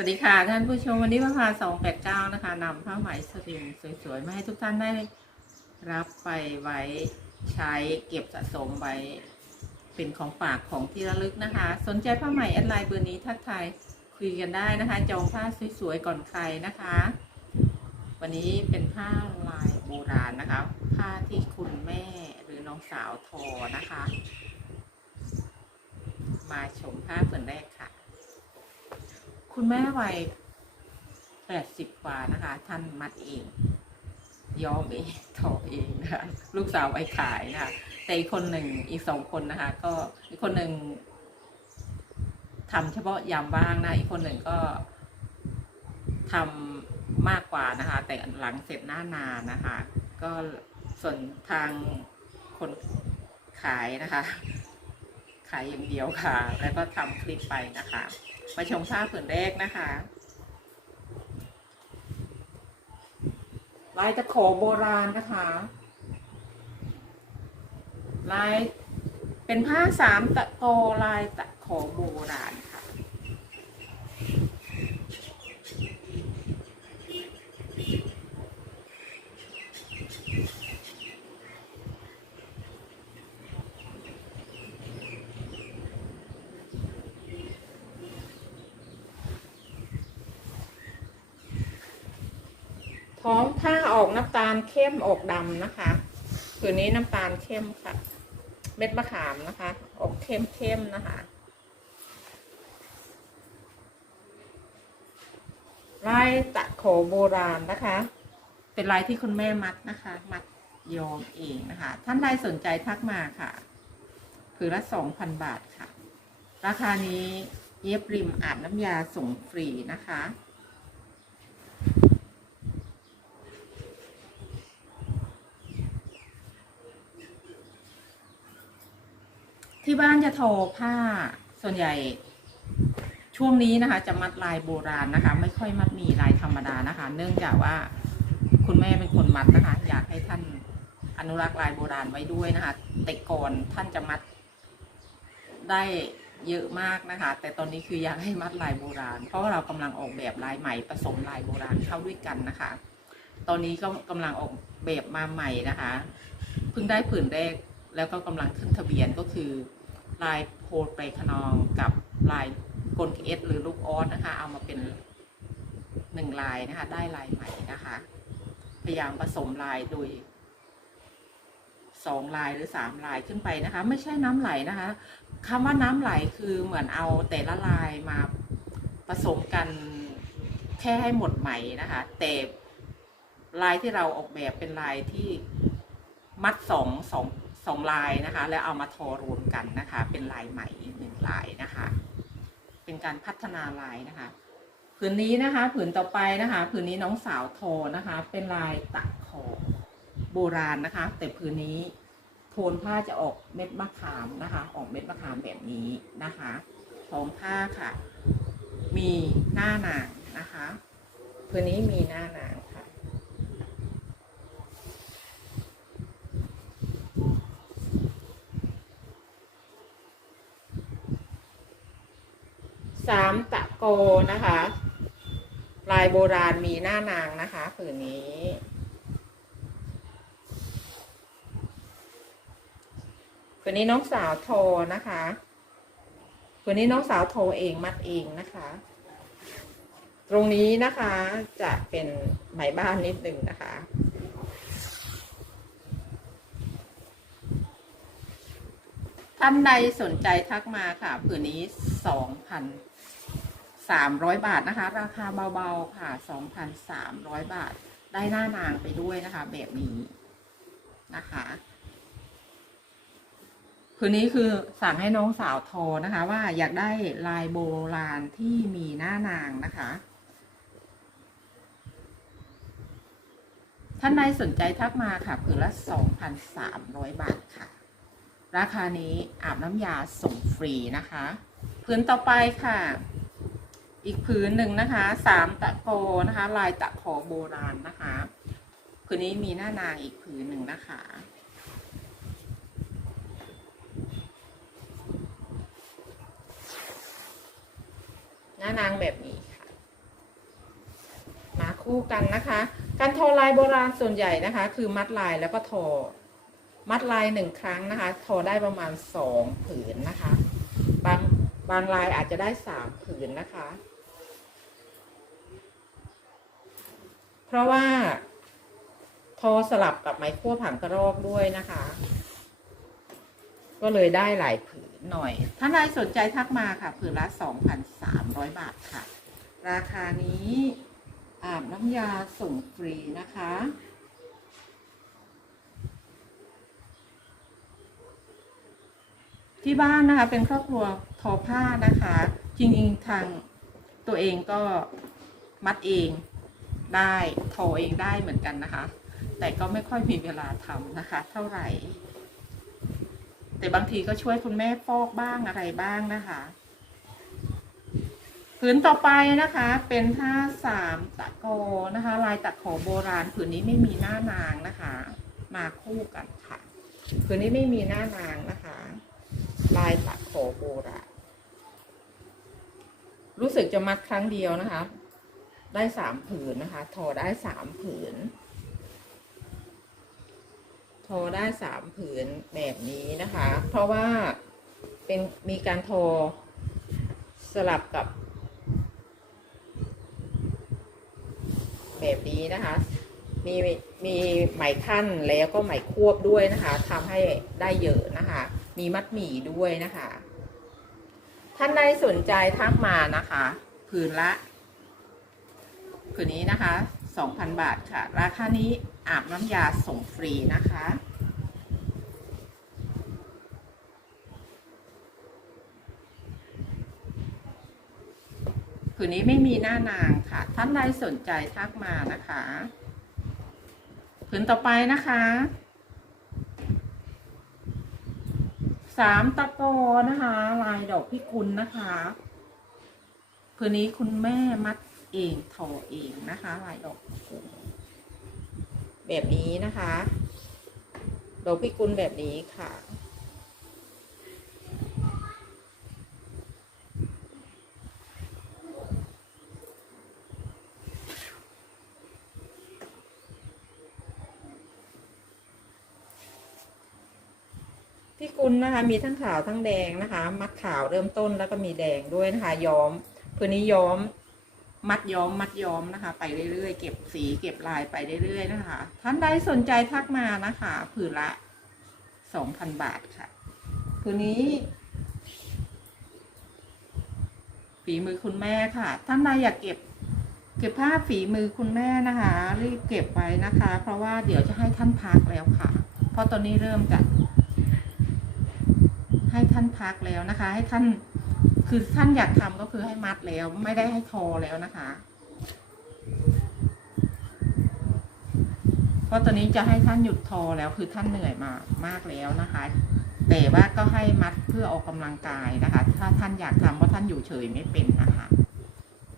วัสดีค่ะท่านผู้ชมวันนี้พระพาสองแปดเก้านะคะนำผ้าไหมสลิมสวยๆมาให้ทุกท่านได้รับไปไว้ใช้เก็บสะสมไว้เป็นของฝากของที่ระลึกนะคะ สนใจผ้าไหมแอดไลน์เบอร์นี้ทักทายคุยกันได้นะคะ จองผ้าสวยๆก่อนใครนะคะ วันนี้เป็นผ้าลายโบราณนะคะ ผ้าที่คุณแม่หรือน้องสาวทอนะคะ มาชมผ้าเผืนแรกค่ะ คุณแม่วัยแปดสิบกว่านะคะ ท่านมัดเองย้อมเองทอเองนะคะลูกสาวไว้ขายนะคะแต่อีกคนหนึ่งอีกสองคนนะคะ ก็อีกคนหนึ่งทำเฉพาะยามว่างนะอีกคนหนึ่งก็ทำมากกว่านะคะ แต่หลังเสร็จหน้านานนะคะ ก็ส่วนทางคนขายนะคะ ขายอย่างเดียวค่ะ แล้วก็ทำคลิปไปนะคะมาชมผ้าผืนแรกนะคะลายตะโขโบราณนะคะลายเป็นผ้าสามตะโกลายตะโขโบราณ ค่ะท้องผ้าออกน้ำตาลเข้มออกดำนะคะผืนนี้น้ำตาลเข้มค่ะ เม็ดมะขามนะคะ ออกเข้มเข้มๆนะคะ ลายตะโขโบราณนะคะ เป็นลายที่คุณแม่มัดนะคะ มัดยอมเองนะคะ ท่านใดสนใจทักมาค่ะผืนละสองพันบาทค่ะ ราคานี้เย็บริมอาบน้ำยาส่งฟรีนะคะ ที่บ้านจะทอผ้าส่วนใหญ่ ช่วงนี้นะคะ จะมัดลายโบราณนะคะ ไม่ค่อยมัดมีลายธรรมดานะคะ เนื่องจากว่าคุณแม่เป็นคนมัดนะคะ อยากให้ท่านอนุรักษ์ลายโบราณไว้ด้วยนะคะ แต่ก่อนท่านจะมัดได้เยอะมากนะคะ แต่ตอนนี้คืออยากให้มัดลายโบราณ เพราะว่าเรากำลังออกแบบลายใหม่ผสมลายโบราณเข้าด้วยกันนะคะ ตอนนี้ก็กำลังออกแบบมาใหม่นะคะ เพิ่งได้ผืนแรกแล้วก็กำลังขึ้นทะเบียนก็คือ ลายโพลไปขนองกับลายกลเอสหรือลูกออสนะคะ เอามาเป็นหนึ่งลายนะคะ ได้ลายใหม่นะคะ พยายามผสมลายโดยสองลายหรือสามลายขึ้นไปนะคะ ไม่ใช่น้ำไหลนะคะคำว่าน้ำไหลคือเหมือนเอาแต่ละลายมาผสมกันแค่ให้หมดไหม่นะคะ แต่ลายที่เราออกแบบเป็นลายที่มัดสองสอง สองลายนะคะ แล้วเอามาทอรวมกันนะคะ เป็นลายใหม่อีกหนึ่งลายนะคะ เป็นการพัฒนาลายนะคะ ผืนนี้นะคะ ผืนต่อไปนะคะ ผืนนี้น้องสาวทอนะคะ เป็นลายตะขอโบราณนะคะ แต่ผืนนี้โทนผ้าจะออกเม็ดมะขามนะคะ ออกเม็ดมะขามแบบนี้นะคะท้องผ้าค่ะ มีหน้านางนะคะผืนนี้มีหน้านาง สามตะโกนะคะ ลายโบราณมีหน้านางนะคะผืนนี้ ผืนนี้น้องสาวโทนะคะ ผืนนี้น้องสาวโทเองมัดเองนะคะ ตรงนี้นะคะจะเป็นไหมบ้านนิดหนึ่งนะคะท่านใดสนใจทักมาค่ะ ผืนนี้สองพัน สามร้อยบาทนะคะ ราคาเบาๆค่ะสองพันสามร้อยบาท ได้หน้านางไปด้วยนะคะ แบบนี้นะคะผืนนี้คือสั่งให้น้องสาวโทรนะคะ ว่าอยากได้ลายโบราณที่มีหน้านางนะคะท่านใดสนใจทักมาค่ะผืนละสองพันสามร้อยบาทค่ะ ราคานี้อาบน้ำยาส่งฟรีนะคะ ผืนต่อไปค่ะ อีกผืนหนึ่งนะคะสามตะโกนะคะ ลายตะขอโบราณนะคะผืนนี้มีหน้านางอีกผืนหนึ่งนะคะหน้านางแบบนี้ค่ะ มาคู่กันนะคะ การทอลายโบราณส่วนใหญ่นะคะ คือมัดลายแล้วก็ทอ มัดลายหนึ่งครั้งนะคะ ทอได้ประมาณสองผืนนะคะ บางลายอาจจะได้สามผืนนะคะ เพราะว่าทอสลับกับไม้ขั้วผังกระรอกด้วยนะคะ ก็เลยได้หลายผืนหน่อยถ้านใครสนใจทักมาค่ะผืนละ2,300บาทค่ะ ราคานี้อาบน้ำยาส่งฟรีนะคะ ที่บ้านนะคะเป็นครอบครัวทอผ้านะคะ จริงๆทางตัวเองก็มัดเองได้ทอเองได้เหมือนกันนะคะ แต่ก็ไม่ค่อยมีเวลาทำนะคะ เท่าไหร่ แต่บางทีก็ช่วยคุณแม่ฟอกบ้างอะไรบ้างนะคะผืนต่อไปนะคะ เป็นผ้าสามตะโกนะคะ ลายตะขอโบราณผืนนี้ไม่มีหน้านางนะคะ มาคู่กันค่ะผืนนี้ไม่มีหน้านางนะคะ ลายตะขอโบราณรู้สึกจะมัดครั้งเดียวนะคะ ได้สามผืนนะคะ ทอได้สามผืน ทอได้สามผืนแบบนี้นะคะ เพราะว่าเป็นมีการทอสลับกับ แบบนี้นะคะ มีมีไหมขั้นแล้วก็ไหมควบด้วยนะคะทำให้ได้เยอะนะคะ มีมัดหมี่ด้วยนะคะ ท่านใดสนใจทักมานะคะ ผืนละผืนนี้นะคะ2,000 บาทค่ะ ราคานี้อาบน้ำยาส่งฟรีนะคะ ผืนนี้ไม่มีหน้านางค่ะ ท่านใดสนใจทักมานะคะ ผืนต่อไปนะคะ สามตะกอนะคะ ลายดอกพิกุลนะคะเพื่อนี้คุณแม่มัดเองทอเองนะคะ ลายดอกพิกุลแบบนี้นะคะ ดอกพิกุลแบบนี้ค่ะ พี่กุลนะคะ มีทั้งขาวทั้งแดงนะคะ มัดขาวเริ่มต้นแล้วก็มีแดงด้วยนะคะ ย้อมพื้นนี้ย้อม มัดย้อมมัดย้อมนะคะ ไปเรื่อยๆ เก็บสีเก็บลายไปเรื่อยๆนะคะ ท่านใดสนใจทักมานะคะผืนละสองพันบาทค่ะผืนนี้ฝีมือคุณแม่ค่ะ ท่านใดอยากเก็บเก็บภาพฝีมือคุณแม่นะคะ รีบเก็บไว้นะคะ เพราะว่าเดี๋ยวจะให้ท่านพักแล้วค่ะ เพราะตอนนี้เริ่มจะ ให้ท่านพักแล้วนะคะ ให้ท่านคือท่านอยากทำก็คือให้มัดแล้ว ไม่ได้ให้ทอแล้วนะคะ เพราะตอนนี้จะให้ท่านหยุดทอแล้วคือท่านเหนื่อยมามากแล้วนะคะ แต่ว่าก็ให้มัดเพื่อออกกำลังกายนะคะ ถ้าท่านอยากทำเพราะท่านอยู่เฉยไม่เป็นนะคะ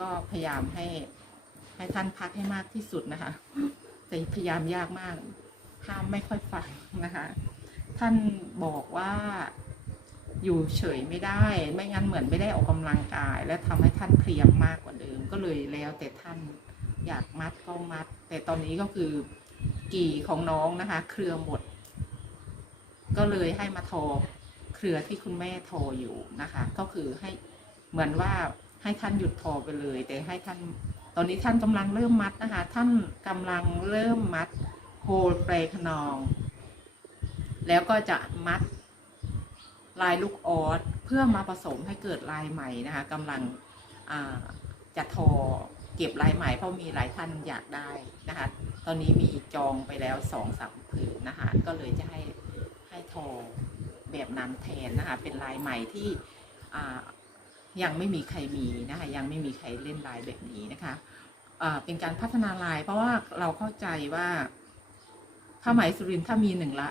ก็พยายามให้ให้ท่านพักให้มากที่สุดนะคะแต่พยายามยากมากห้ามไม่ค่อยฟังนะคะ ท่านบอกว่า อยู่เฉยไม่ได้ ไม่งั้นเหมือนไม่ได้ออกกำลังกาย และทำให้ท่านเพลียมากกว่าเดิม ก็เลยแล้วแต่ท่านอยากมัดก็มัด แต่ตอนนี้ก็คือกี่ของน้องนะคะ เครือหมด ก็เลยให้มาทอเครือที่คุณแม่ทออยู่นะคะ ก็คือให้เหมือนว่าให้ท่านหยุดทอไปเลย แต่ให้ท่าน ตอนนี้ท่านกำลังเริ่มมัดนะคะ ท่านกำลังเริ่มมัดโฮลเปรขนอง แล้วก็จะมัด ลายลูกออสเพื่อมาผสมให้เกิดลายใหม่นะคะกำลังจะทอเก็บลายใหม่เพราะมีหลายท่านอยากได้นะคะ ตอนนี้มีจองไปแล้วสองสามผืนนะคะ ก็เลยจะให้ให้ทอแบบนั้นแทนนะคะ เป็นลายใหม่ที่ยังไม่มีใครมีนะคะยังไม่มีใครเล่นลายแบบนี้นะคะเป็นการพัฒนาลายเพราะว่าเราเข้าใจว่าผ้าไหมสุรินทร์ถ้ามีหนึ่งละ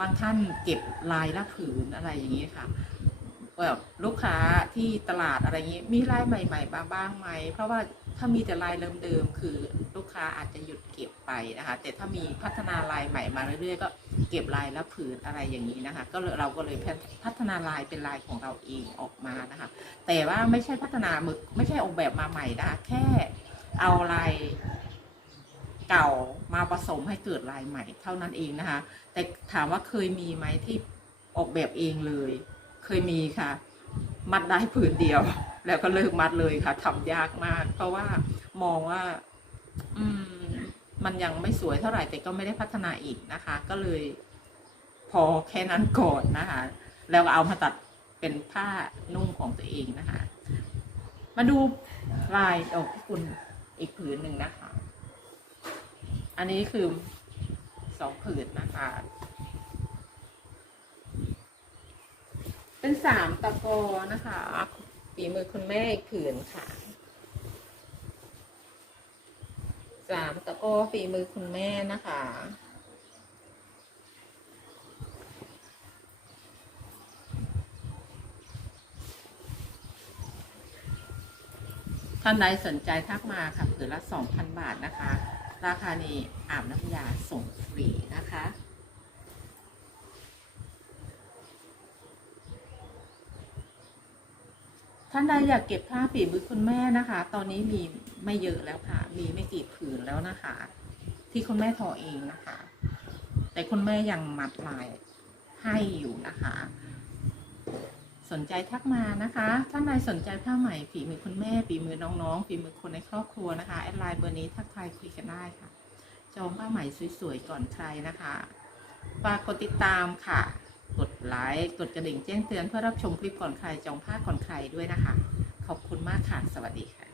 บางท่านเก็บลายละผืนอะไรอย่างนี้ค่ะแบบลูกค้าที่ตลาดอะไรอย่างนี้มีลายใหม่ๆมาบ้างไหมเพราะว่าถ้ามีแต่ลายเดิมๆคือลูกค้าอาจจะหยุดเก็บไปนะคะ แต่ถ้ามีพัฒนาลายใหม่มาเรื่อยๆก็เก็บลายละผืนอะไรอย่างนี้นะคะ ก็เลยเราก็เลยพัฒนาลายเป็นลายของเราเองออกมานะคะ แต่ว่าไม่ใช่พัฒนามึกไม่ใช่ออกแบบมาใหม่นะคะแค่เอาลาย เก่ามาผสมให้เกิดลายใหม่ เท่านั้นเองนะคะ แต่ถามว่าเคยมีไหมที่ออกแบบเองเลย เคยมีค่ะ มัดได้ผืนเดียว แล้วก็เลิกมัดเลยค่ะทำยากมาก เพราะว่ามองว่า อืม มันยังไม่สวยเท่าไหร่แต่ก็ไม่ได้พัฒนาอีกนะคะ ก็เลย พอแค่นั้นก่อนนะคะ แล้วก็เอามาตัดเป็นผ้านุ่งของตัวเองนะคะ มาดูลายดอกพิกุลอีกผืนหนึ่งนะคะ อันนี้คือสองผืนนะคะ เป็นสามตะกอนะคะฝีมือคุณแม่อีกผืนค่ะสามตะกอฝีมือคุณแม่นะคะท่านใดสนใจทักมาค่ะผืนละ 2,000 บาทนะคะ ราคานี้อาบน้ำยาส่งฟรีนะคะท่านใดอยากเก็บผ้าฝีมือคุณแม่นะคะ ตอนนี้มีไม่เยอะแล้วค่ะ มีไม่กี่ผืนแล้วนะคะ ที่คุณแม่ทอเองนะคะ แต่คุณแม่ยังมัดลายให้อยู่นะคะ สนใจทักมานะคะท่านใดสนใจผ้าใหม่ฝีมือคุณแม่ฝีมือน้องๆฝีมือคนในครอบครัวนะคะแอดไลน์เบอร์นี้ทักทายคุยกันได้ค่ะ จองผ้าใหม่สวยๆก่อนใครนะคะฝากกดติดตามค่ะ กดไลค์กดกระดิ่งแจ้งเตือนเพื่อรับชมคลิปก่อนใครจองผ้าก่อนใครด้วยนะคะ ขอบคุณมากค่ะ สวัสดีค่ะ